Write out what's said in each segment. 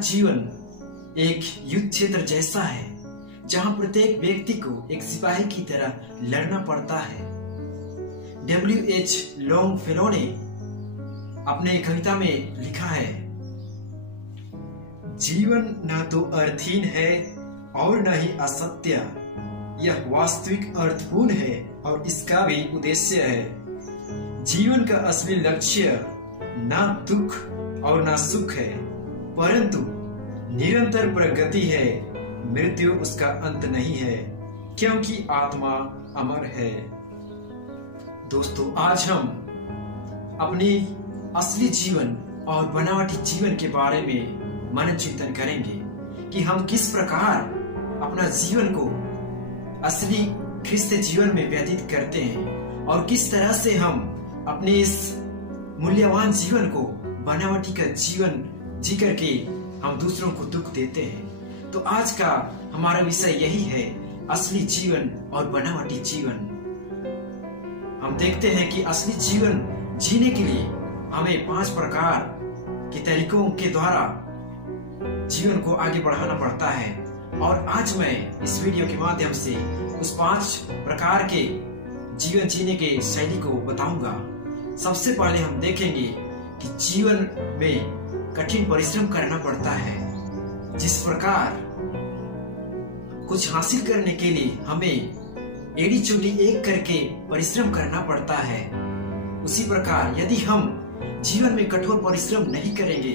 जीवन एक युद्ध क्षेत्र जैसा है, जहां प्रत्येक व्यक्ति को एक सिपाही की तरह लड़ना पड़ता है। W.H. लॉन्गफेलो ने अपने कविता में लिखा है, जीवन न तो अर्थहीन है और न ही असत्य, यह वास्तविक अर्थपूर्ण है और इसका भी उद्देश्य है। जीवन का असली लक्ष्य ना दुख और ना सुख है, परंतु निरंतर प्रगति है। मृत्यु उसका अंत नहीं है, क्योंकि आत्मा अमर है। दोस्तों, आज हम अपनी असली जीवन और बनावटी जीवन के बारे में मनन चिंतन करेंगे कि हम किस प्रकार अपना जीवन को असली ख्रिस्त जीवन में व्यतीत करते हैं और किस तरह से हम अपने इस मूल्यवान जीवन को बनावटी का जीवन जी करके हम दूसरों को दुख देते हैं। तो आज का हमारा विषय यही है, असली जीवन और बनावटी जीवन। हम देखते हैं कि असली जीवन जीने के लिए हमें 5 प्रकार के तरीकों के द्वारा जीवन को आगे बढ़ाना पड़ता है, और आज मैं इस वीडियो के माध्यम से उस 5 प्रकार के जीवन जीने के शैली को बताऊंगा। सबसे पहले हम देखेंगे कि जीवन में कठिन परिश्रम करना पड़ता है। जिस प्रकार कुछ हासिल करने के लिए हमें एड़ी चोटी एक करके परिश्रम करना पड़ता है, उसी प्रकार यदि हम जीवन में कठोर परिश्रम नहीं करेंगे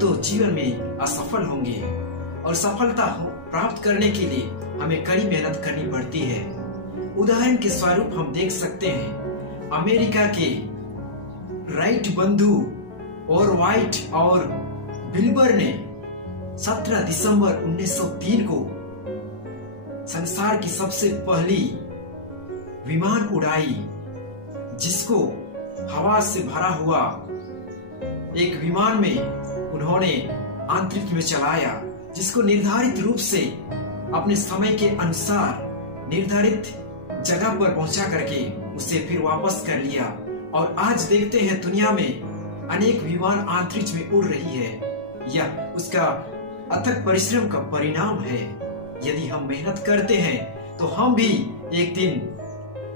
तो जीवन में असफल होंगे, और सफलता प्राप्त करने के लिए हमें कड़ी मेहनत करनी पड़ती है। उदाहरण के स्वरूप हम देख सकते हैं, अमेरिका के राइट बंधु और वाइट और विल्बर ने 17 दिसंबर 1903 को संसार की सबसे पहली विमान उड़ाई, जिसको हवा से भरा हुआ एक विमान में उन्होंने अंतरिक्ष में चलाया, जिसको निर्धारित रूप से अपने समय के अनुसार निर्धारित जगह पर पहुंचा करके उसे फिर वापस कर लिया। और आज देखते हैं दुनिया में अनेक विमान अंतरिक्ष में उड़ रही है। यह उसका अथक परिश्रम का परिणाम है। यदि हम मेहनत करते हैं तो हम भी एक दिन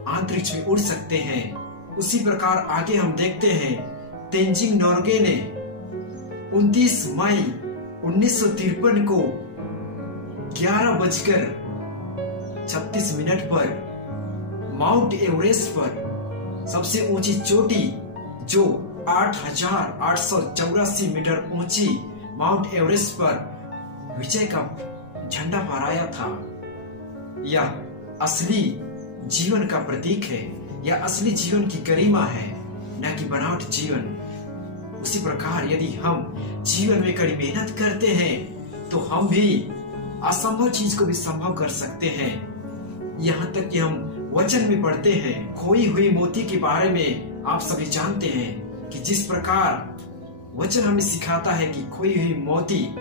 अंतरिक्ष में उड़ सकते हैं। उसी प्रकार आगे हम देखते हैं, तेंजिंग नोर्गे ने 29 मई 1953 को 11:36 पर माउंट एवरेस्ट पर सबसे ऊंची चोटी, जो 8,884 मीटर ऊंची माउंट एवरेस्ट पर विजय का झंडा फहराया था। यह असली जीवन का प्रतीक है, यह असली जीवन की गरिमा है, न कि बनावट जीवन। उसी प्रकार यदि हम जीवन में कड़ी मेहनत करते हैं तो हम भी असंभव चीज को भी संभव कर सकते हैं। यहाँ तक कि हम वचन में पढ़ते हैं, खोई हुई मोती के बारे में आप सभी जानते हैं कि जिस प्रकार वचन हमें सिखाता है कि खोई हुई मोती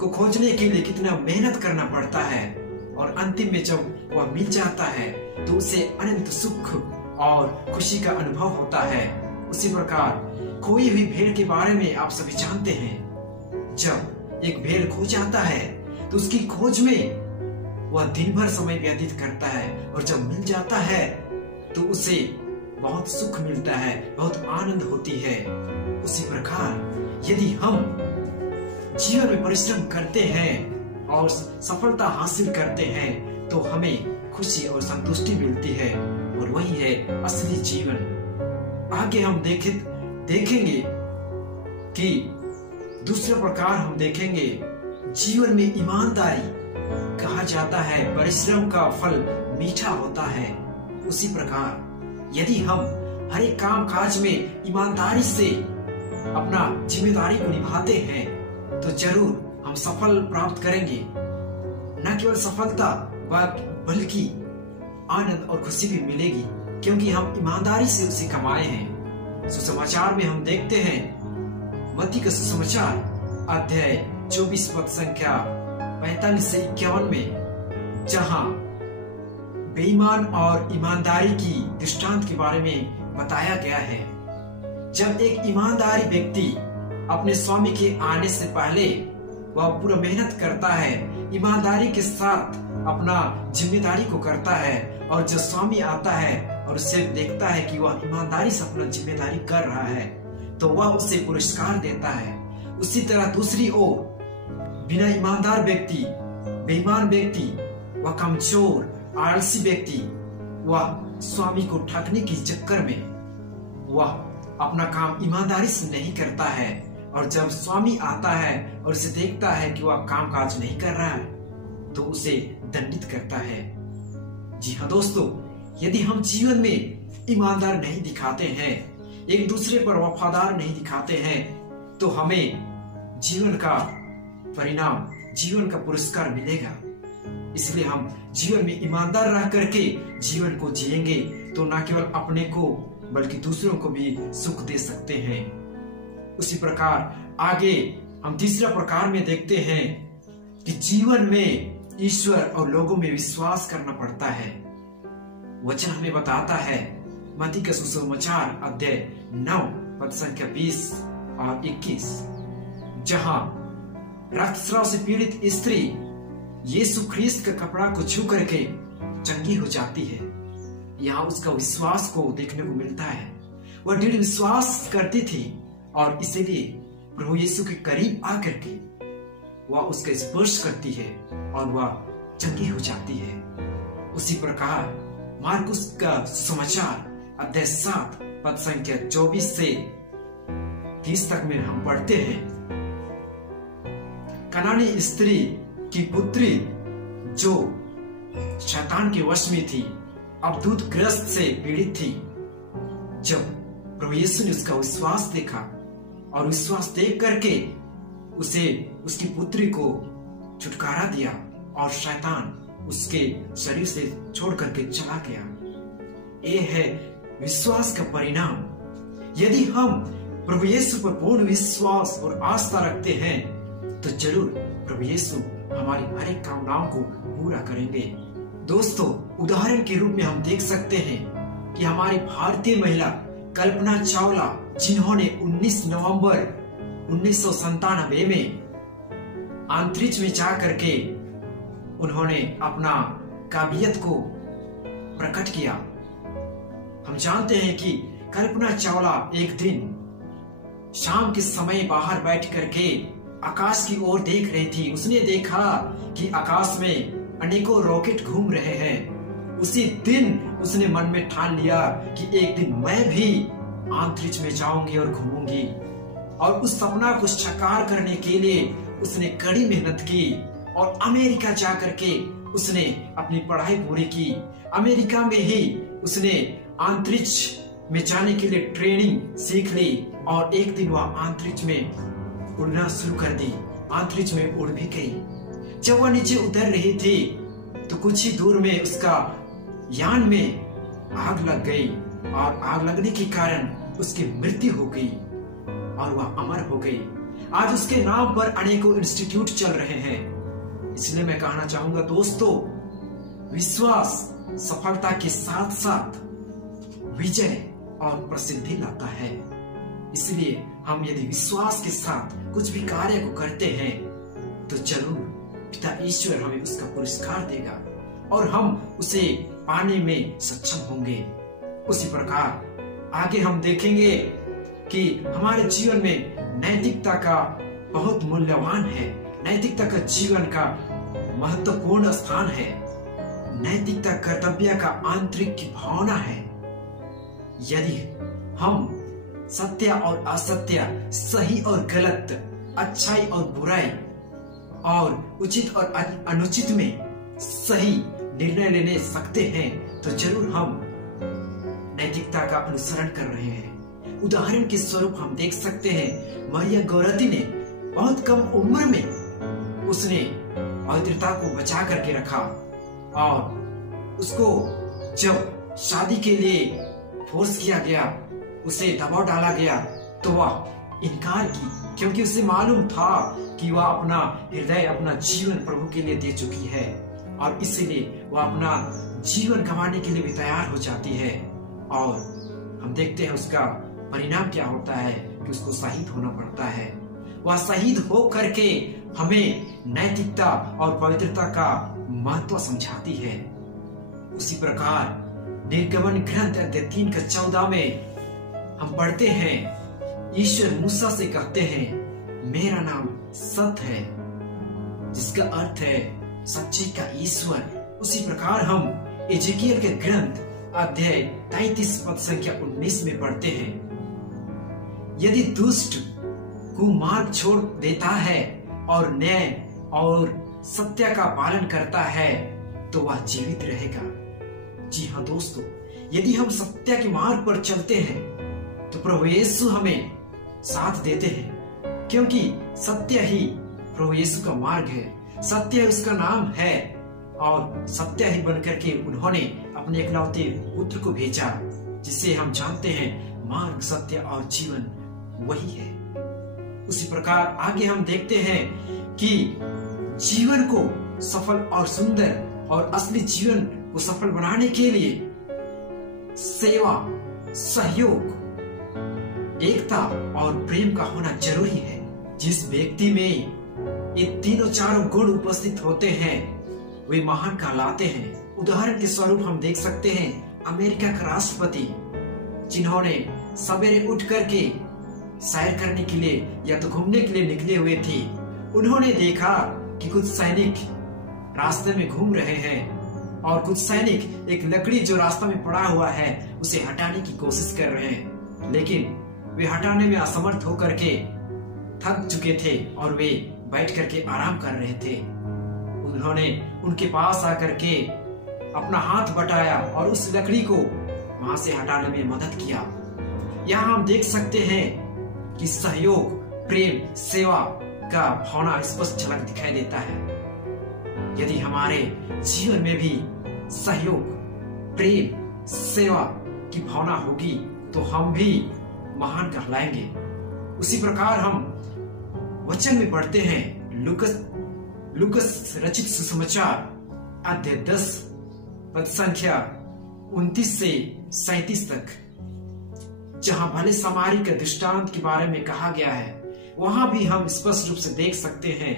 को खोजने के लिए कितना मेहनत करना पड़ता है, और अंतिम में जब वह मिल जाता है तो उसे अनंत सुख और खुशी का अनुभव होता है। उसी प्रकार खोई हुई भेड़ के बारे में आप सभी जानते हैं, जब एक भेड़ खो जाता है तो उसकी खोज में वह दिन भर समय व्यतीत करता है, और जब मिल जाता है तो उसे बहुत सुख मिलता है, बहुत आनंद होती है। उसी प्रकार यदि हम जीवन में परिश्रम करते हैं और सफलता हासिल करते हैं तो हमें खुशी और संतुष्टि मिलती है, और वही है असली जीवन। आगे हम देखेंगे कि दूसरा प्रकार हम देखेंगे, जीवन में ईमानदारी। कहा जाता है परिश्रम का फल मीठा होता है। उसी प्रकार यदि हम हर एक काम काज में ईमानदारी से अपना जिम्मेदारी को निभाते हैं तो जरूर हम सफल प्राप्त करेंगे। न केवल सफलता बल्कि आनंद और खुशी भी मिलेगी, क्योंकि हम ईमानदारी से उसे कमाए हैं। सुसमाचार में हम देखते हैं, मत्ती का सुसमाचार अध्याय 24 पद संख्या 45 से 51 में, जहां बेईमान और ईमानदारी की दृष्टांत के बारे में बताया गया है। जब एक ईमानदारी व्यक्ति अपने स्वामी के आने से पहले वह पूरा मेहनत करता है, ईमानदारी के साथ अपना जिम्मेदारी को करता है, और जब स्वामी आता है और उसे देखता है कि वह ईमानदारी से अपना जिम्मेदारी कर रहा है, तो वह उसे पुरस्कार देता है। उसी तरह दूसरी ओर बिना ईमानदार व्यक्ति, बेईमान व्यक्ति, वह कमजोर आलसी व्यक्ति, वह स्वामी को ठगने के चक्कर में वह अपना काम ईमानदारी से नहीं करता है, और जब स्वामी आता है और उसे देखता है कि वह काम काज नहीं कर रहा है, तो उसे दंडित करता है। जी हाँ दोस्तों, यदि हम जीवन में ईमानदार नहीं दिखाते हैं, एक दूसरे पर वफादार नहीं दिखाते हैं, तो हमें जीवन का परिणाम, जीवन का पुरस्कार मिलेगा। इसलिए हम जीवन में ईमानदार रह करके जीवन को जिएंगे, तो न केवल अपने को बल्कि दूसरों को भी सुख दे सकते हैं। उसी प्रकार आगे हम तीसरा प्रकार में देखते हैं कि जीवन में ईश्वर और लोगों में विश्वास करना पड़ता है। वचन हमें बताता है मत्ती का सुसमाचार अध्याय 9 पद संख्या 20 और 21, जहां रक्तस्राव से पीड़ित स्त्री यीशु ख्रीस्त का कपड़ा को छू करके चंगी हो जाती है। यहाँ उसका विश्वास को देखने को मिलता है। वह दृढ़ विश्वास करती थी और इसीलिए प्रभु यीशु के करीब आकर के वह उसका स्पर्श करती है और वह चंगी हो जाती है। उसी प्रकार मार्कुस का सुसमाचार अध्याय 7 पद संख्या 24 से 30 तक में हम पढ़ते हैं, कनानी स्त्री की पुत्री जो शैतान के वश में थी, अब दूध ग्रस्त से पीड़ित थी। जब प्रभु यीशु ने उसका विश्वास देखा और विश्वास देख करके उसे उसकी पुत्री को छुटकारा दिया और शैतान उसके शरीर से छोड़ करके चला गया। ये है विश्वास का परिणाम। यदि हम प्रभु यीशु पर पूर्ण विश्वास और आस्था रखते हैं तो जरूर प्रभु यीशु हमारी हर एक कामनाओं को पूरा करेंगे। दोस्तों, उदाहरण के रूप में हम देख सकते हैं कि हमारी भारतीय महिला कल्पना चावला, जिन्होंने 19 नवंबर 1997 में अंतरिक्ष में जा करके उन्होंने अपना काबिलियत को प्रकट किया। हम जानते हैं कि कल्पना चावला एक दिन शाम के समय बाहर बैठ करके आकाश की ओर देख रही थी। उसने देखा कि आकाश में अनेकों रॉकेट घूम रहे हैं। उसी दिन उसने मन में ठान लिया कि एक दिन मैं भी अंतरिक्ष में जाऊंगी और घूमूंगी। और उस सपना को साकार करने के लिए उसने कड़ी मेहनत की और अमेरिका जा करके उसने अपनी पढ़ाई पूरी की। अमेरिका में ही उसने अंतरिक्ष में जाने के लिए ट्रेनिंग सीख ली और एक दिन वह अंतरिक्ष में उड़ना शुरू कर दी। अंतरिक्ष में उड़ भी गई। जब वह नीचे उतर रही थी तो कुछ ही दूर में उसका यान में आग लग गई और आग लगने के कारण उसकी मृत्यु हो गई और वह अमर हो गई। आज उसके नाम पर अनेकों इंस्टीट्यूट चल रहे हैं। इसलिए मैं कहना चाहूंगा दोस्तों, विश्वास सफलता के साथ साथ विजय और प्रसिद्धि लाता है। इसलिए हम यदि विश्वास के साथ कुछ भी कार्य को करते हैं तो जरूर पिता ईश्वर हमें उसका पुरस्कार देगा और हम उसे पाने में सक्षम होंगे। उसी प्रकार आगे हम देखेंगे कि हमारे जीवन में नैतिकता का बहुत मूल्यवान है। नैतिकता का जीवन का महत्वपूर्ण स्थान है। नैतिकता कर्तव्य का आंतरिक की भावना है। यदि हम सत्य और असत्य, सही और गलत, अच्छाई और बुराई और उचित और अनुचित में सही निर्णय लेने सकते हैं तो जरूर हम नैतिकता का अनुसरण कर रहे हैं। उदाहरण के स्वरूप हम देख सकते हैं मरिया गौरती ने बहुत कम उम्र में उसने पवित्रता को बचा करके रखा और उसको जब शादी के लिए फोर्स किया गया, उसे दबाव डाला गया तो वह इनकार की, क्योंकि उसे मालूम था कि वह अपना हृदय, अपना जीवन प्रभु के लिए दे चुकी है और इसीलिए वह अपना जीवन गंवाने के लिए भी तैयार हो जाती है। और हम देखते हैं उसका परिणाम क्या होता है कि उसको शहीद होना पड़ता है। वह शहीद हो करके हमें नैतिकता और पवित्रता का महत्व समझाती है। उसी प्रकार निर्गमन ग्रंथ अध्याय 3:14 में हम पढ़ते हैं, ईश्वर मूसा से कहते हैं, मेरा नाम सत्य है, जिसका अर्थ है सच्चे का ईश्वर। उसी प्रकार हम एजेकियल के ग्रंथ अध्याय 33 पद संख्या 19 में पढ़ते हैं, यदि दुष्ट कुमार्ग छोड़ देता है और न्याय और सत्य का पालन करता है तो वह जीवित रहेगा। जी हाँ दोस्तों, यदि हम सत्य के मार्ग पर चलते हैं तो प्रभु यीशु हमें साथ देते हैं, क्योंकि सत्य ही प्रभु यीशु का मार्ग है, सत्य उसका नाम है और सत्य ही बनकर के उन्होंने अपने एकलौते पुत्र को भेजा, जिसे हम जानते हैं मार्ग, सत्य और जीवन वही है। उसी प्रकार आगे हम देखते हैं कि जीवन को सफल और सुंदर और असली जीवन को सफल बनाने के लिए सेवा, सहयोग, एकता और प्रेम का होना जरूरी है। जिस व्यक्ति में ये तीनों चारों गुण उपस्थित होते हैं वे महान कहलाते हैं। उदाहरण के स्वरूप हम देख सकते हैं अमेरिका के राष्ट्रपति, जिन्होंने सवेरे उठ करके सैर करने के लिए या तो घूमने के लिए निकले हुए थे, उन्होंने देखा कि कुछ सैनिक रास्ते में घूम रहे हैं और कुछ सैनिक एक लकड़ी जो रास्ता में पड़ा हुआ है उसे हटाने की कोशिश कर रहे हैं, लेकिन वे हटाने में असमर्थ होकर के थक चुके थे और वे बैठ करके आराम कर रहे थे। उन्होंने उनके पास आकर के अपना हाथ बटाया और उस लकड़ी को वहां से हटाने में मदद किया। यहाँ हम देख सकते हैं कि सहयोग, प्रेम, सेवा का भावना स्पष्ट झलक दिखाई देता है। यदि हमारे जीवन में भी सहयोग, प्रेम, सेवा की भावना होगी तो हम भी महान कहलाएंगे। उसी प्रकार हम वचन में पढ़ते हैं लूकस रचित सुसमाचार अध्याय 10 पद संख्या 29 से 37 तक, जहां भले समारी के दृष्टांत के बारे में कहा गया है, वहां भी हम स्पष्ट रूप से देख सकते हैं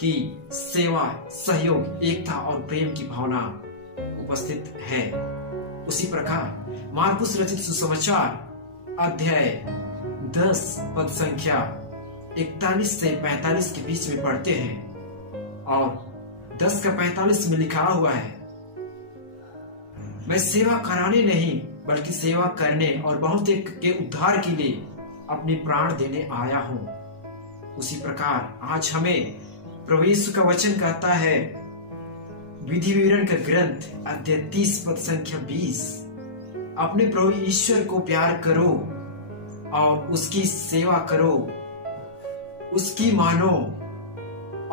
कि सेवा, सहयोग, एकता और प्रेम की भावना उपस्थित है। उसी प्रकार मार्कुस रचित सुसमाचार अध्याय 10 पद संख्या 41 से 45 के बीच में पढ़ते हैं और 10 का 45 में लिखा हुआ है, मैं सेवा कराने नहीं बल्कि सेवा करने और बहुत के उद्धार के लिए अपने प्राण देने आया हूं। उसी प्रकार आज हमें प्रभु यीशु का वचन कहता है, विधि विवरण का ग्रंथ अध्याय 30 पद संख्या 20, अपने प्रभु ईश्वर को प्यार करो और उसकी सेवा करो, उसकी मानो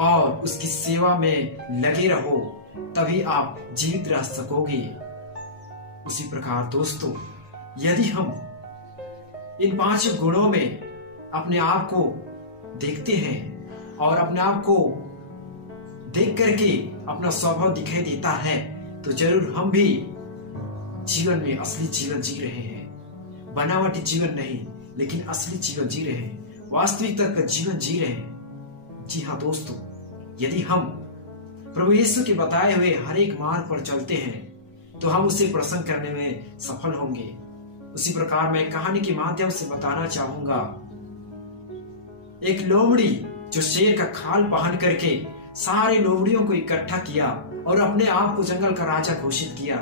और उसकी सेवा में लगे रहो, तभी आप जीवित रह सकोगे। उसी प्रकार दोस्तों, यदि हम इन 5 गुणों में अपने आप को देखते हैं और अपने आप को देख करके अपना स्वभाव दिखाई देता है तो जरूर हम भी जीवन में असली जीवन जी रहे हैं। बनावटी जीवन नहीं, लेकिन असली जीवन जी रहे हैं, वास्तविकता का जीवन जी रहे हैं। जी हाँ दोस्तों, यदि हम प्रभु यीशु के बताए हुए हर एक मार्ग पर चलते हैं तो हम उसे प्रसन्न करने में सफल होंगे। उसी प्रकार मैं कहानी के माध्यम से बताना चाहूंगा, एक लोमड़ी जो शेर का खाल पहन करके सारे लोमड़ियों को इकट्ठा किया और अपने आप को जंगल का राजा घोषित किया।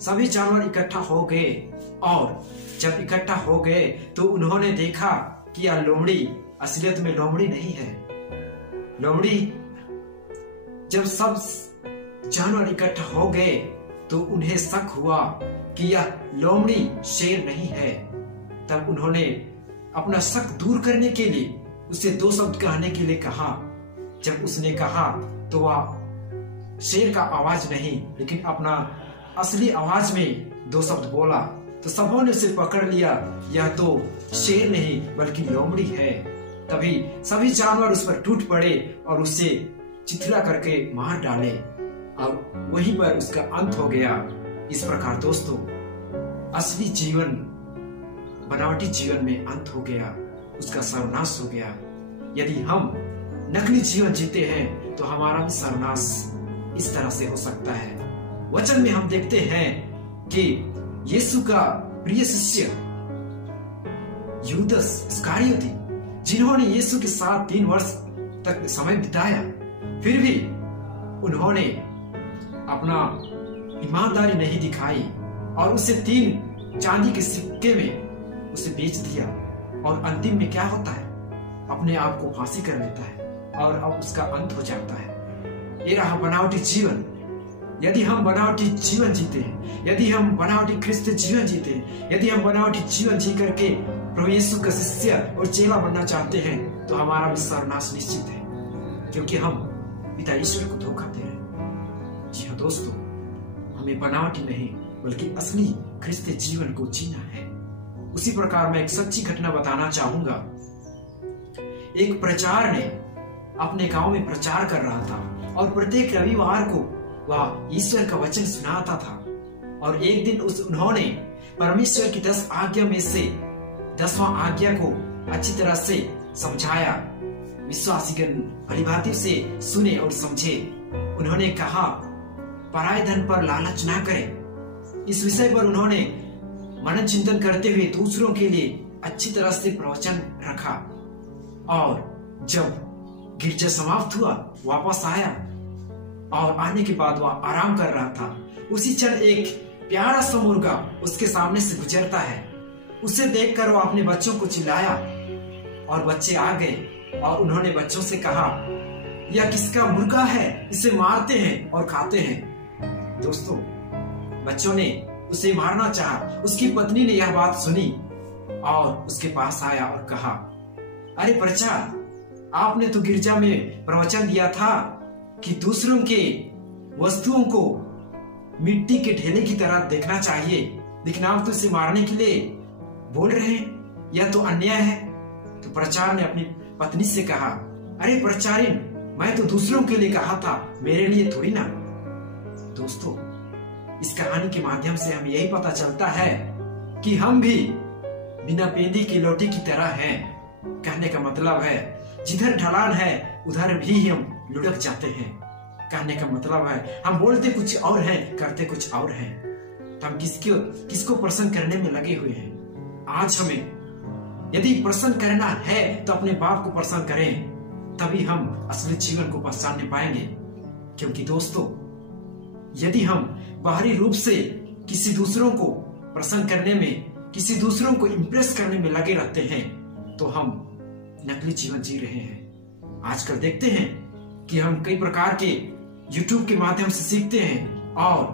सभी जानवर इकट्ठा हो गए और जब इकट्ठा हो गए तो उन्होंने देखा कि यह लोमड़ी असलियत में लोमड़ी नहीं है। लोमड़ी जब सब जानवर इकट्ठा हो गए तो उन्हें शक हुआ कि यह लोमड़ी शेर नहीं है। तब उन्होंने अपना शक दूर करने के लिए उसे 2 शब्द कहने के लिए कहा। जब उसने कहा तो वह शेर का आवाज नहीं लेकिन अपना असली आवाज में 2 शब्द बोला, तो सबों ने उसे पकड़ लिया, यह तो शेर नहीं बल्कि लोमड़ी है। तभी सभी जानवर उस पर टूट पड़े और उसे चिथड़ा करके मार डाले और वहीं पर उसका अंत हो गया। इस प्रकार दोस्तों, असली जीवन बनावटी जीवन में अंत हो गया, उसका सर्वनाश हो गया। यदि हम नकली जीवन जीते हैं तो हमारा भी सर्वनाश इस तरह से हो सकता है। वचन में हम देखते हैं कि यीशु का प्रिय शिष्य यूदास इस्करियोती, जिन्होंने यीशु के साथ 3 वर्ष तक समय बिताया, फिर भी उन्होंने अपना ईमानदारी नहीं दिखाई और उसे 3 चांदी के सिक्के में उसे बेच दिया। और अंतिम में क्या होता है? अपने आप को फांसी कर लेता है और अब उसका अंत हो जाता है। ये रहा बनावटी जीवन। यदि हम बनावटी जीवन जीते हैं, यदि हम बनावटी क्रिस्तीय जीवन जीते हैं, यदि हम बनावटी जीवन जी करके प्रभु यीशु का शिष्य और चेला बनना चाहते हैं, तो हमारा भी सर्वनाश निश्चित है, क्योंकि हम पिता ईश्वर को धोखा दे रहे हैं। जी हाँ दोस्तों, हमें बनावटी नहीं बल्कि असली क्रिस्तीय जीवन को जीना है। उसी प्रकार मैं एक सच्ची घटना बताना चाहूंगा। एक प्रचार ने अपने गांव में प्रचार कर रहा था और प्रत्येक रविवार को वह ईश्वर का वचन सुनाता था। और एक दिन उन्होंने परमेश्वर की 10 आज्ञा में से 10वां आज्ञा को अच्छी तरह से समझाया। विश्वासीगण भलीभांति से सुने और समझे। उन्होंने कहा, पराये धन पर लालच ना करें। इस विषय पर उन्होंने मनन चिंतन करते हुए दूसरों के लिए अच्छी तरह से प्रवचन रखा। और जब गिरजा समाप्त हुआ, वापस आया और आने के बाद वह आराम कर रहा था। उसी क्षण एक प्यारा सा मुर्गा उसके सामने से गुजरता है। उसे देखकर वह अपने बच्चों को चिल्लाया और बच्चे आ गए और उन्होंने बच्चों से कहा, यह किसका मुर्गा है? इसे मारते हैं और खाते हैं। दोस्तों, बच्चों ने उसे मारना चाहा। उसकी पत्नी ने यह बात सुनी और उसके पास आया और कहा, अरे प्रचार, आपने तो गिरजा में प्रवचन दिया था कि दूसरों के वस्तुओं को मिट्टी के ढेले की तरह देखना चाहिए, लेकिन आप तो इसे मारने के लिए बोल रहे हैं। यह तो अन्याय है। तो प्रचार ने अपनी पत्नी से कहा, अरे प्रचारिन, मैं तो दूसरों के लिए कहा था, मेरे लिए थोड़ी ना। दोस्तों, इस कहानी के माध्यम से हमें यही पता चलता है कि हम भी बिना पेंदी की लोटी की तरह हैं। कहने का मतलब है, जिधर ढलान है उधर भी हम लुढ़क जाते हैं। कहने का मतलब है, हम बोलते कुछ और हैं, करते कुछ और हैं। तो हम किसको प्रसन्न करने में लगे हुए हैं। आज हमें यदि प्रसन्न करना है तो अपने बाप को प्रसन्न करें, तभी हम असली जीवन को पहचानने पाएंगे। क्योंकि दोस्तों, यदि हम बाहरी रूप से किसी दूसरों को प्रसन्न करने में, किसी दूसरों को इंप्रेस करने में लगे रहते हैं, तो हम नकली जीवन जी रहे हैं। आजकल देखते हैं कि हम कई प्रकार के YouTube के माध्यम से सीखते हैं और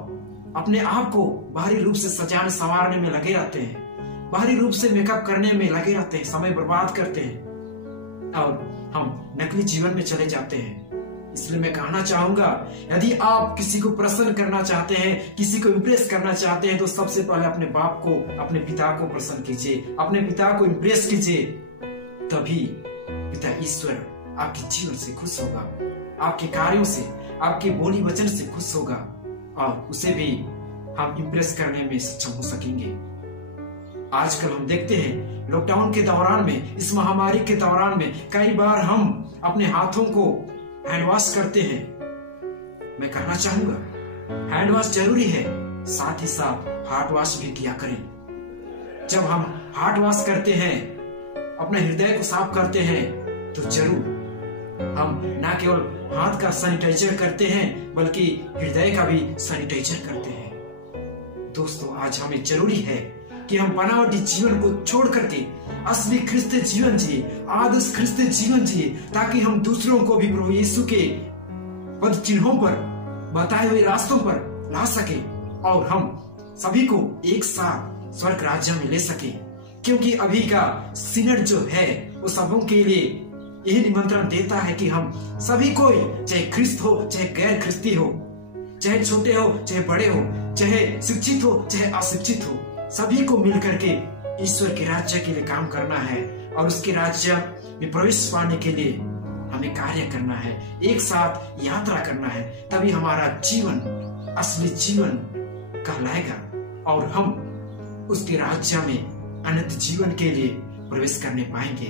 अपने आप को बाहरी रूप से सजाने संवारने में लगे रहते हैं, बाहरी रूप से मेकअप करने में लगे रहते हैं, समय बर्बाद करते हैं और हम नकली जीवन में चले जाते हैं। इसलिए मैं कहना चाहूंगा, यदि आप किसी को प्रसन्न करना चाहते हैं, किसी को इम्प्रेस करना चाहते हैं, तो सबसे पहले अपने बाप को, अपने पिता को प्रसन्न कीजिए, अपने पिता को इम्प्रेस कीजिए। तभी पिता ईश्वर आपके जीवन से खुश होगा, आपके कार्यों से, आपके बोली वचन से खुश होगा और उसे भी हम इम्प्रेस करने में सक्षम हो सकेंगे। आजकल हम देखते हैं, लॉकडाउन के दौरान में, इस महामारी के दौरान में कई बार हम अपने हाथों को हैंड वॉश करते हैं। मैं कहना चाहूंगा, हैंड वॉश जरूरी है, साथ ही साथ हार्ट वॉश भी किया करें। जब हम हार्ट वॉश करते हैं, अपने हृदय को साफ करते हैं, तो जरूर हम न केवल हाथ का सैनिटाइजर करते हैं, बल्कि हृदय का भी सैनिटाइजर करते हैं। दोस्तों, आज हमें जरूरी है कि हम बनावटी जीवन को छोड़ करके असली क्रिस्तीय जीवन जिए, आदर्श क्रिस्तीय जीवन जिए, ताकि हम दूसरों को भी प्रभु यीशु के पद चिन्हों पर, बताए हुए रास्तों पर ला सके और हम सभी को एक साथ स्वर्ग राज्य में ले सके। क्योंकि अभी का सिनड जो है वो सबों के लिए यही निमंत्रण देता है कि हम सभी को, चाहे ख्रिस्त हो चाहे गैर ख्रिस्ती हो, चाहे छोटे हो चाहे बड़े हो, चाहे शिक्षित हो चाहे अशिक्षित हो, सभी को मिलकर के ईश्वर के राज्य के लिए काम करना है और उसके राज्य में प्रवेश पाने के लिए हमें कार्य करना है, एक साथ यात्रा करना है। तभी हमारा जीवन असली जीवन कहलाएगा और हम उसके राज्य में अनंत जीवन के लिए प्रवेश करने पाएंगे।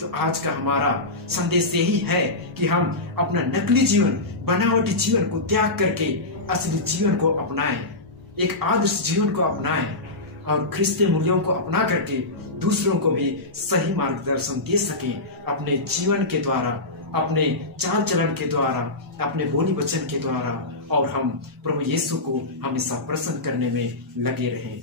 तो आज का हमारा संदेश यही है कि हम अपना नकली जीवन, बनावटी जीवन को त्याग करके असली जीवन को अपनाएं, एक आदर्श जीवन को अपनाएं और क्रिस्तीय मूल्यों को अपना करके दूसरों को भी सही मार्गदर्शन दे सके अपने जीवन के द्वारा, अपने चाल चलन के द्वारा, अपने बोली वचन के द्वारा, और हम प्रभु यीशु को हमेशा प्रसन्न करने में लगे रहें।